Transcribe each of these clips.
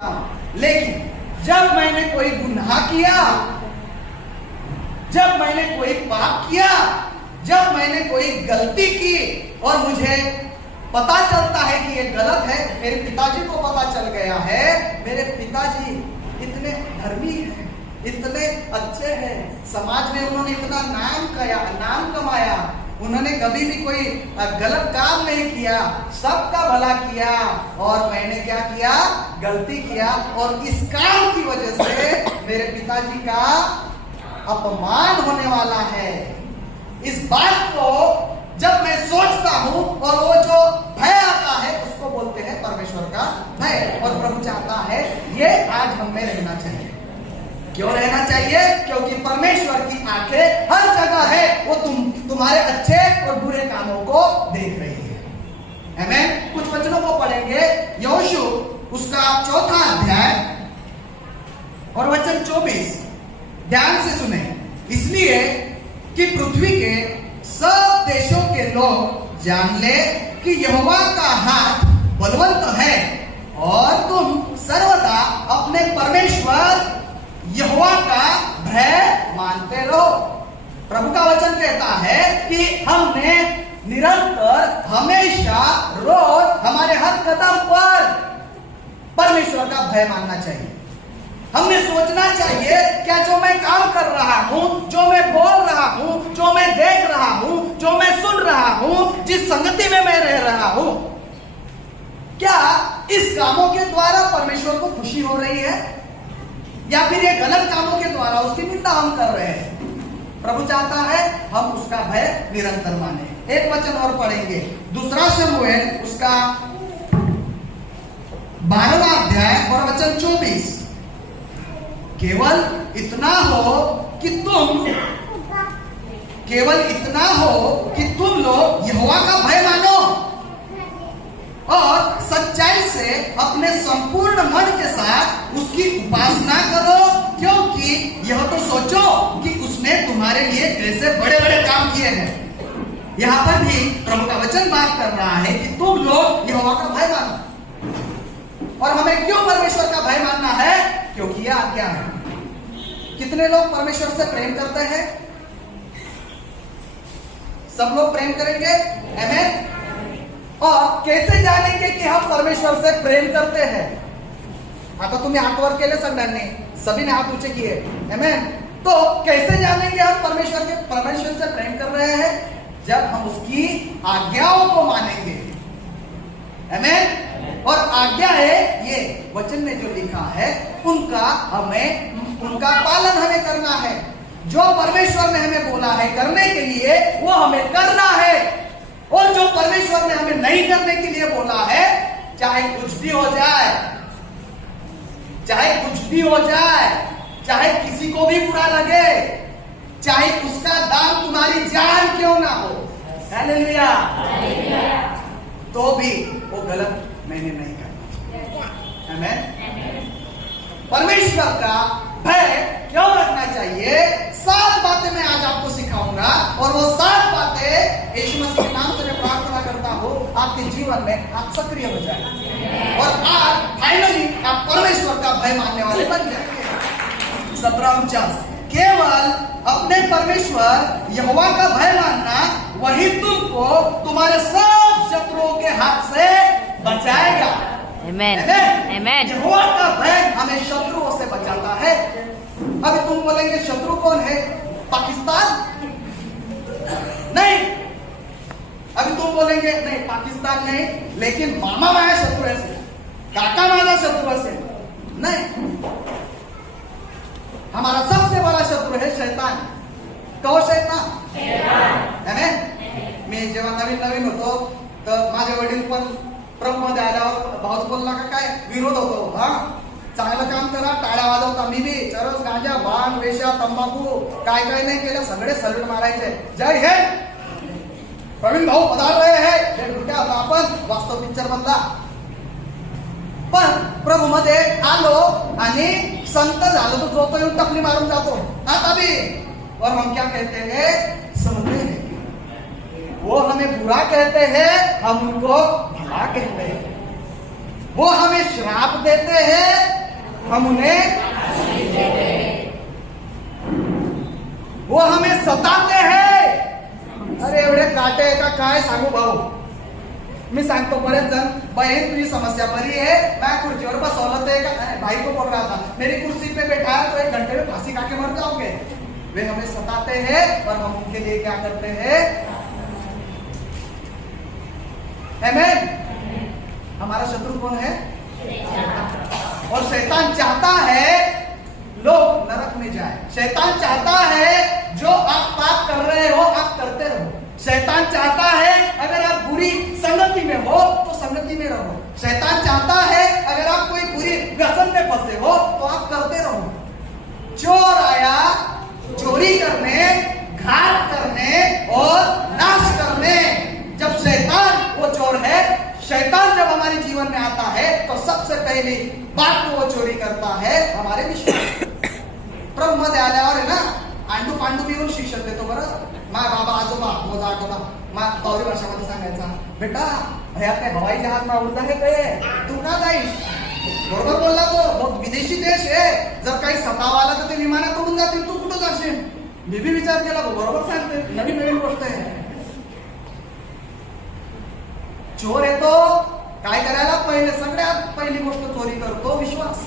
लेकिन जब मैंने कोई गुनाह किया, जब मैंने कोई पाप किया, जब मैंने कोई गलती की और मुझे पता चलता है कि ये गलत है, मेरे पिताजी को पता चल गया है, मेरे पिताजी इतने धर्मी हैं, इतने अच्छे हैं, समाज में उन्होंने इतना नाम कमाया, उन्होंने कभी भी कोई गलत काम नहीं किया, सबका भला किया, और मैंने क्या किया? गलती किया, और इस काम की वजह से मेरे पिताजी का अपमान होने वाला है। इस बात को जब मैं सोचता हूं और वो जो भय आता है उसको बोलते हैं परमेश्वर का भय। और प्रभु चाहता है ये आज हम में रहना चाहिए। क्यों रहना चाहिए? क्योंकि परमेश्वर की आंखें हर जगह है, वो तुम्हारे अच्छे और बुरे कामों को देख रही है। आमीन। कुछ वचनों को पढ़ेंगे, यहोशू उसका 4 अध्याय और वचन 24, ध्यान से सुने। इसलिए कि पृथ्वी के सब देशों के लोग जान ले कि यहोवा का हाथ बलवंत है, और तुम सर्वदा अपने परमेश्वर यहोवा का भय मानते रहो। प्रभु का वचन कहता है कि हमने निरंतर, हमेशा, रोज, हमारे हर कदम पर परमेश्वर का भय मानना चाहिए। हमने सोचना चाहिए क्या जो मैं काम कर रहा हूं, जो मैं बोल रहा हूं, जो मैं देख रहा हूं, जो मैं सुन रहा हूं, जिस संगति में मैं रह रहा हूं, क्या इस कामों के द्वारा परमेश्वर को खुशी हो रही है, या फिर ये गलत कामों के द्वारा उसकी निंदा हम कर रहे हैं? प्रभु चाहता है हम उसका भय निरंतर माने। एक वचन और पढ़ेंगे, 2 शमूएल उसका 12वां अध्याय और वचन 24। केवल इतना हो कि तुम लोग यहोवा का भय मानो और सच्चाई से अपने संपूर्ण मन के साथ उसकी उपासना करो, क्योंकि यह तो सोचो कि उसने तुम्हारे लिए कैसे बड़े बड़े काम किए हैं। यहाँ पर भी प्रभु का वचन बात कर रहा है कि तुम लोग यहोवा का भय मानो। और हमें क्यों परमेश्वर का भय मानना है? क्योंकि यह आज्ञा है। कितने लोग परमेश्वर से प्रेम करते हैं? सब लोग प्रेम करेंगे? आमीन। और कैसे जानेंगे कि हम परमेश्वर से प्रेम करते हैं? आता तुम्हें हाथ वर केले सगळ्यांनी, सभी ने हाथ ऊंचे किए। आमीन। तो कैसे जानेंगे हम परमेश्वर से प्रेम कर रहे हैं? जब हम उसकी आज्ञाओं को मानेंगे। आमीन। और आज्ञा है ये वचन में जो लिखा है उनका पालन हमें करना है। जो परमेश्वर ने हमें बोला है करने के लिए वो हमें करना है, और जो परमेश्वर ने हमें नहीं करने के लिए बोला है, चाहे कुछ भी हो जाए, चाहे किसी को भी बुरा लगे, चाहे उसका दाम तुम्हारी जान क्यों ना हो, हालेलुया, तो भी वो गलत मैंने नहीं करना। आमीन। परमेश्वर का भय क्यों रखना चाहिए? 7 बातें मैं आज आपको सिखाऊंगा, और वो 7 बातें यीशु मसीह के नाम से मैं प्रार्थना करता हूँ आपके जीवन में आप सक्रिय हो जाए और आप फाइनली आप परमेश्वर का भय मानने वाले बन जाए। 17 केवल अपने परमेश्वर यहोवा का भय मानना, वही तुमको तुम्हारे सब शत्रुओं के हाथ से बचाएगा। आमीन। आमीन। यहोवा का भय हमें शत्रुओं से बचाता है। अभी तुम बोलेंगे शत्रु कौन है? पाकिस्तान? नहीं। अभी तुम बोलेंगे नहीं पाकिस्तान नहीं, लेकिन मामा माझा शत्रु है, काका माझा शत्रु है। नहीं, हमारा सबसे बड़ा शत्रु है शैतान। कहो शैतान। आमीन। मी जेव्हा नवीन होतो तर माझे वडील पण प्रभू मध्ये आल्यावर भाऊच बोलला का काय विरोध होतो, हा चांगलं काम करा, टाळ्या वाजवता, मी बी चरस, गांजा, भांग, वेश्या, तंबाखू काय नाही केलं, सगळे सल्यूट मारायचे, जय हिंद, प्रवीण भाऊ पधार रहे हैं, आपण वास्तव पिक्चर मधला। पण प्रभू मध्ये आलो आणि संत झालो तो जो तो येऊन टपली मारून जातो, आता भी। और हम क्या कहते हैं? समझते हैं, वो हमें बुरा कहते हैं, हम उनको भला कहते हैं। वो हमें श्राप देते हैं, हम उन्हें वो हमें सताते हैं. अरे एवढे काटे आहे का काय सांगू भाऊ. मी सांगतो बरेच जण, बहन तुझी समस्या बरी है, मैं कुर्सीवर बसवलं ते भाई को बोल रहा था मेरी कुर्सी पे बैठा है तो 1 घंटे में फांसी खा के मर जाओगे. वे हमें सताते हैं और हम उनके लिए क्या करते हैं. आमीन. हमारा शत्रु कौन है? और शैतान चाहता है लोग नरक में जाए. शैतान चाहता है जो आप पाप कर रहे हो आप करते रहो. शैतान चाहता है अगर आप बुरी संगति में हो तो संगति में रहो. शैतान चाहता है अगर आप कोई बुरी व्यसन में फंसे हो तो आप करते रहो. चोर आया चोरी करने, घात करने और नाश करने. जब शैतान वो चोर है, शैतान जब हमारे जीवन में आता है तो सबसे पहली बात तो वो चोरी करता है हमारे विश्वास. प्रभू मध्ये आल्यावर आहे ना आंडू पांडू पिऊन शिक्षण देतो. बरं मा बाबा आजोबा मोजा आजोबा मा गौरी भाषामध्ये सांगायचा, बेटा ह्या काय हवाई जहाज मा उडता है काय तू का जाईस. बरोबर बोलला तो. बहुत विदेशी देश आहे. जर काही सतावा आला तर ते विमानात उडून जातील, तू कुठं जाशील. मी बी विचार केला तो बरोबर सांगते. नवीन नवीन गोष्ट आहे. चोर येतो काय करायला, पहिले सगळ्यात पहिली गोष्ट चोरी करतो विश्वास.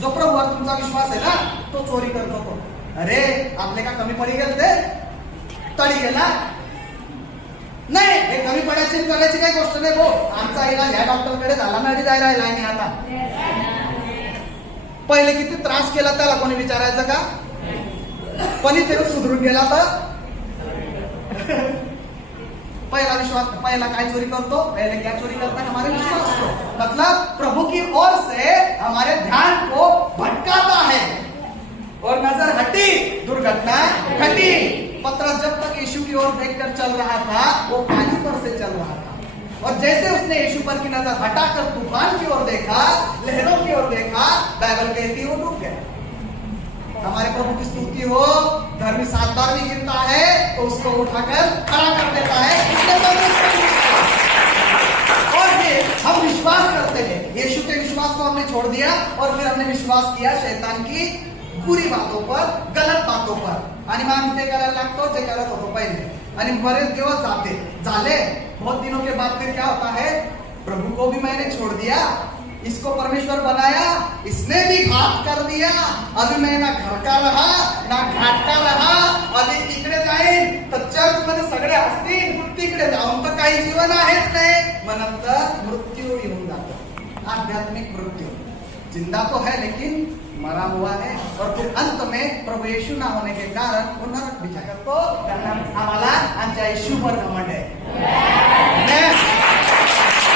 जो प्रभूवर तुमचा विश्वास आहे ना तो चोरी करतो तो. अरे आपले का कमी पडी गेले ते तडी गेला नाही. हे कमी पडायची करायची काही गोष्ट नाही भाऊ. आमचा इलाज ह्या डॉक्टरकडे झाला नाही जायला राहिला आता. पहिले किती त्रास केला त्याला कोणी विचारायचं का. पण ते सुधरून गेला तर पहला विश्वास. पहला काय चोरी करतो, पहले क्या चोरी करता है हमारे विश्वास को. मतलब प्रभु की ओर से हमारे ध्यान को भटकाता है और नजर हटी दुर्घटना घटी. पतरस जब तक यीशु की ओर देखकर चल रहा था वो पानी पर से चल रहा था. और जैसे उसने यीशु पर की नजर हटाकर तूफान की ओर देखा, लहरों की ओर देखा, बाइबल कहती है वो डूब गया. हमारे प्रभु की स्तुति हो. धर्मी 7 बार भी गिरता है तो उसको उठाकर खड़ा कर देता है. और फिर हम विश्वास करते हैं. यीशु के विश्वास को हमने छोड़ दिया और फिर हमने विश्वास किया शैतान की बुरी बातों पर, गलत बातों पर. आणि मग आम्ही ते करायला लागतो जे करत होतो पहिले. आणि बरेच दिवस झाले. बहुत दिनों के बाद फिर क्या होता है, प्रभु को भी मैंने छोड़ दिया, इसको परमेश्वर बनाया, इसने भी घात कर दिया. अभी मैं ना घर का रहा ना घाट का रहा. अभी तिकडे जाईन तर चर्च मध्ये सगळे असतील, तिकडे जाऊन तर काही जीवन आहेच नाही. मग नंतर मृत्यू येऊन जातो. आध्यात्मिक मृत्यू. जिंदा तो है लेकिन मरा हुआ है. और फिर अंत में प्रभु यीशु ना होने के कारण वो नरक भी जातो. आम्हाला आमच्या यीशुवर घमंड आहे.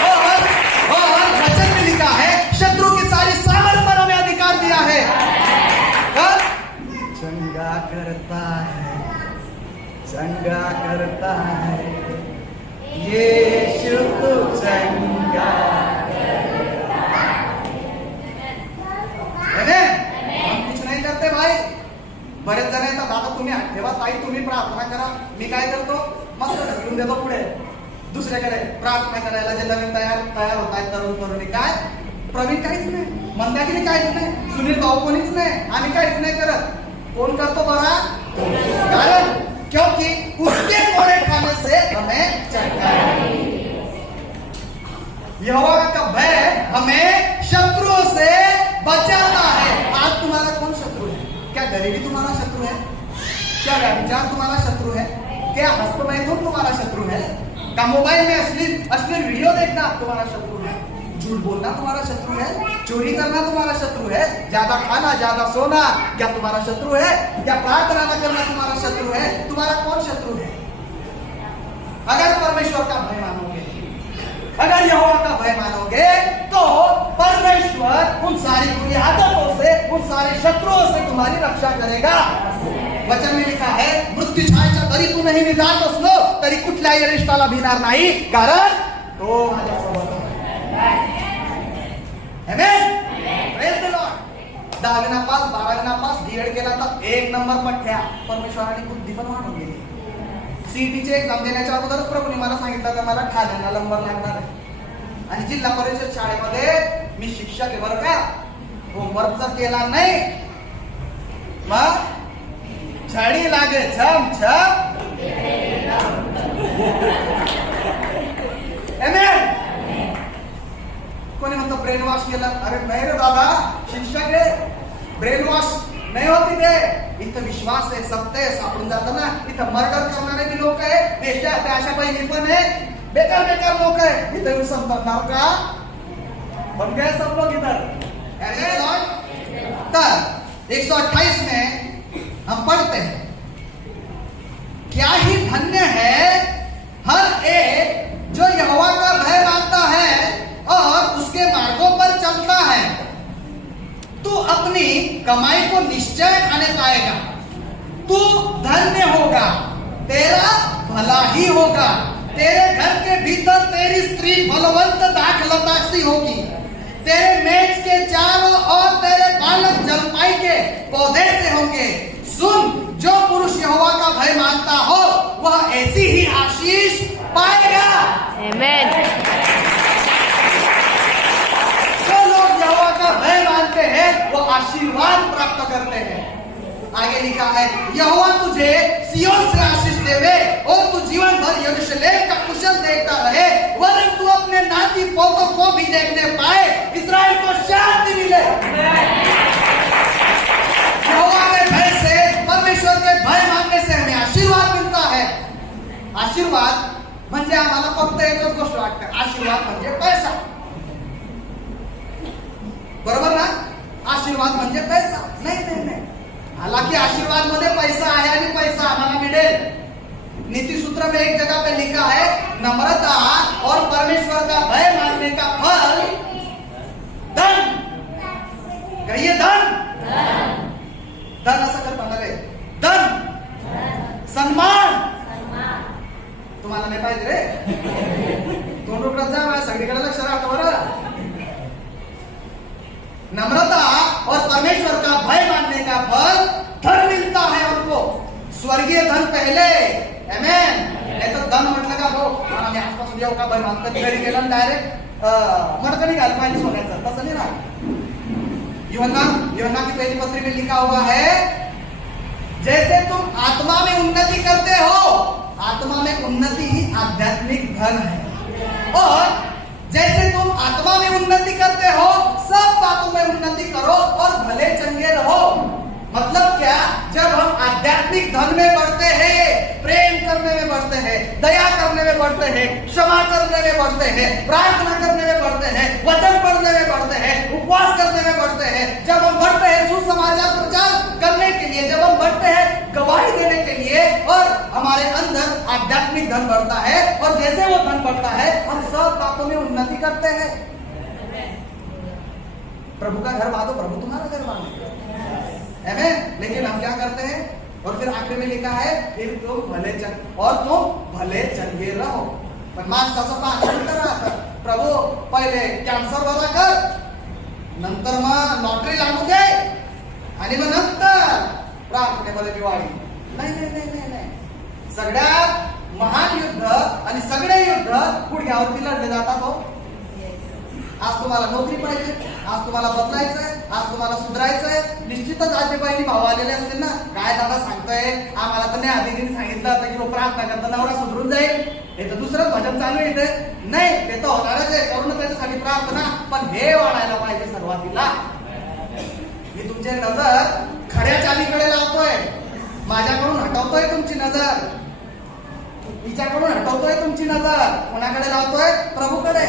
और वचन में लिखा है शत्रु की सारी सामर्थ पर हमें अधिकार दिया है. चंगा करता है, चंगा करता है यीशु तो चंगा. हम कुछ नहीं करते भाई. बरेच जण येतात, दादा तुम्ही ठेवा, ताई तुम्ही प्रार्थना करा. मी काय करतो, मस्त ढकलून देतो पुढे दुसऱ्याकडे प्रार्थना करायला. जे नवीन तयार होत आहेत तरुण तरुणी, काय प्रवीण काहीच नाही, मंदाकिनी काहीच नाही, सुनील भाऊ कोणीच नाही, आम्ही काहीच नाही करत. कोण करतो बरा, कारण क्योंकि उसके कोड़े खाने से हमें चंगा. यहोवा का भय हमें शत्रुओं से बचाता है. आज तुम्हारा कौन शत्रु है? क्या गरीबी तुम्हारा शत्रु है? क्या व्यभिचार तुम्हारा शत्रु है? क्या हस्तमैथुन तुम्हारा शत्रु है? क्या मोबाइल में अश्लील वीडियो देखना तुम्हारा शत्रु है? झूठ बोलना तुम्हारा शत्रु है? चोरी करना तुम्हारा शत्रु है? ज्यादा खाना, ज्यादा सोना क्या तुम्हारा शत्रु है? क्या प्रार्थना न करना तुम्हारा शत्रु है? तुम्हारा कौन शत्रु है? अगर परमेश्वर का भय मानोगे, अगर यहोवा का भय मानोगे तो परमेश्वर उन सारी बुरी आदतों से, उन सारे शत्रुओं से तुम्हारी रक्षा करेगा. वचन में लिखा है मृत्यू छायेच्या तरी तू नाही जात असलो तरी कुठल्याही अरिष्टाला भिणार नाही, कारण तो माझ्यासोबत आहे. आमेन. Praise the Lord. 10वी नापास, 12वी नापास, डीएड केला तर 1 नंबर पठ्या. परमेश्वराने बुद्धी पण वाढवून गेली. सीईटीची एक्झाम देण्याच्या अगोदरच प्रभूने मला सांगितलं की मला ठाण्याला नंबर लागणार आहे. आणि जिल्हा परिषद शाळेमध्ये मी शिक्षक आहे बरं का, होमवर्क जर केला नाही मग छडी लागे छम छम. आमेन. कोणी म्हणतो ब्रेन वॉश केलं. अरे नाही रे बाबा, शिक्षक आहे, ब्रेन वॉश नाही होती ते. इथं विश्वास आहे, सत्य आहे, सापडून जातं ना. इथं मर्डर करणारे बी लोक आहे, देशात अशा बहिणी पण आहे, बेकार बेकार लोक आहे. इथं येऊन संपणार का? बन गए सब लोग इधर. तर 128 में हम पढ़ते हैं, क्या ही धन्य है हर एक जो यहोवा का भय मानता है और उसके मार्गों पर चलता है. तू अपनी कमाई को निश्चय खाने पाएगा. तू धन्य होगा, तेरा भला ही होगा. तेरे घर के भीतर तेरी स्त्री बलवंत दाखलता सी होगी. तेरे मेज के चारों ओर तेरे बालक जलपाई के पौधे से होंगे. सुन, जो पुरुष यहोवा का भय मानता हो वह ऐसी ही आशीष पाएगा. Amen. जो लोग यहोवा का भय मानते हैं वो आशीर्वाद प्राप्त करते हैं. आगे लिखा है, यहोवा तुझे सिय्योन से आशीष देवे और तू जीवन भर यरूशलेम का कुशल देखता रहे, वरन तू अपने नाती पोतों को भी देखने पाए. इस्राएल को शांति मिले. यहोवा के भय से, परमेश्वर के भय मानने से हमें आशीर्वाद मिलता है. आशीर्वाद म्हणजे आम्हाला फक्त एकच गोष्ट वाटते, आशीर्वाद म्हणजे पैसा. बरोबर ना? आशीर्वाद म्हणजे पैसा. नाही नाही नाही, हालांकि आशीर्वाद मध्ये पैसा आहे आणि पैसा आम्हाला मिळेल. नीति सूत्र में एक जगह पे लिखा है, नम्रता और परमेश्वर का भय मानने का फल धन. कहिए धन. धन असं कर म्हणाले, धन, सन्मान. तुम्हाला नाही पाहिजे रे, दोन रुपयात जा, सगळीकडे लक्ष राहतं बरं. नम्रता और परमेश्वर का भय मानने का फल धन मिलता है हमको. स्वर्गीय धन पहले. आमेन. नाही तर धन म्हटलं का हो आम्ही आजपासून येऊ का भय मानतो, घरी गेलं डायरेक्ट मडकं निघाल पाहिजे सोन्याचं, तसं नाही ना. यूहन्ना की पहली पत्री में लिखा हुआ है, जैसे तुम आत्मा में उन्नति करते हो, आत्मा में उन्नति ही आध्यात्मिक धन है. और जैसे तुम आत्मा में उन्नति करते हो, सब बातों में उन्नति करो और भले चंगे रहो. मतलब क्या? जब हम आध्यात्मिक धन में बढ़ते हैं, प्रेम करने में बढ़ते हैं, दया करने में बढ़ते हैं, क्षमा करने में बढ़ते हैं, प्रार्थना करने में बढ़ते हैं, वचन पढ़ने में बढ़ते हैं, उपवास करने में बढ़ते हैं, जब हम बढ़ते हैं सुसमाचार प्रचार करने के लिए, जब हम बढ़ते हैं गवाही देने के लिए, और हमारे अंदर आध्यात्मिक धन बढ़ता है, और जैसे वो धन बढ़ता है हम सब बातों में उन्नति करते हैं. प्रभु का घर बांधो, प्रभु तुम्हारा घर बांधो. आमेन. लेकिन हम क्या करते हैं? और फिर आखिर में लिखा है, फिर तुम भले चंगे रहो. पण माणसाचं पाणी राहतं, प्रभू पहिले कॅन्सर बरा कर, नंतर मग लॉटरी लागू दे, आणि मग नंतर प्रार्थनेमध्ये दिवाळी. नाही नाही नाही नाही. सगळ्यात महान युद्ध आणि सगळे युद्ध गुडघ्यावरती लढले जातात. हो, आज तुम्हाला नोकरी पाहिजे, आज तुम्हाला बदलायचंय, आज तुम्हाला सुधारायचंय. निश्चितच आज जे बहिणी भाऊ आलेले असतील ना, काय दादा सांगताय, आम्हाला तर न्यायाधीशांनी सांगितलं होतं की प्रार्थना करता नवरा सुधरून जाईल. हे तर दुसरंच भजन चालू येते. नाही, ते तर होणारच आहे, करून त्याच्यासाठी प्रार्थना, पण हे वाढायला पाहिजे सुरुवातीला. मी तुमची नजर खऱ्या चालीकडे लावतोय, माझ्याकडून हटवतोय तुमची नजर, हिच्याकडून हटवतोय तुमची नजर. कोणाकडे लावतोय? प्रभूकडे.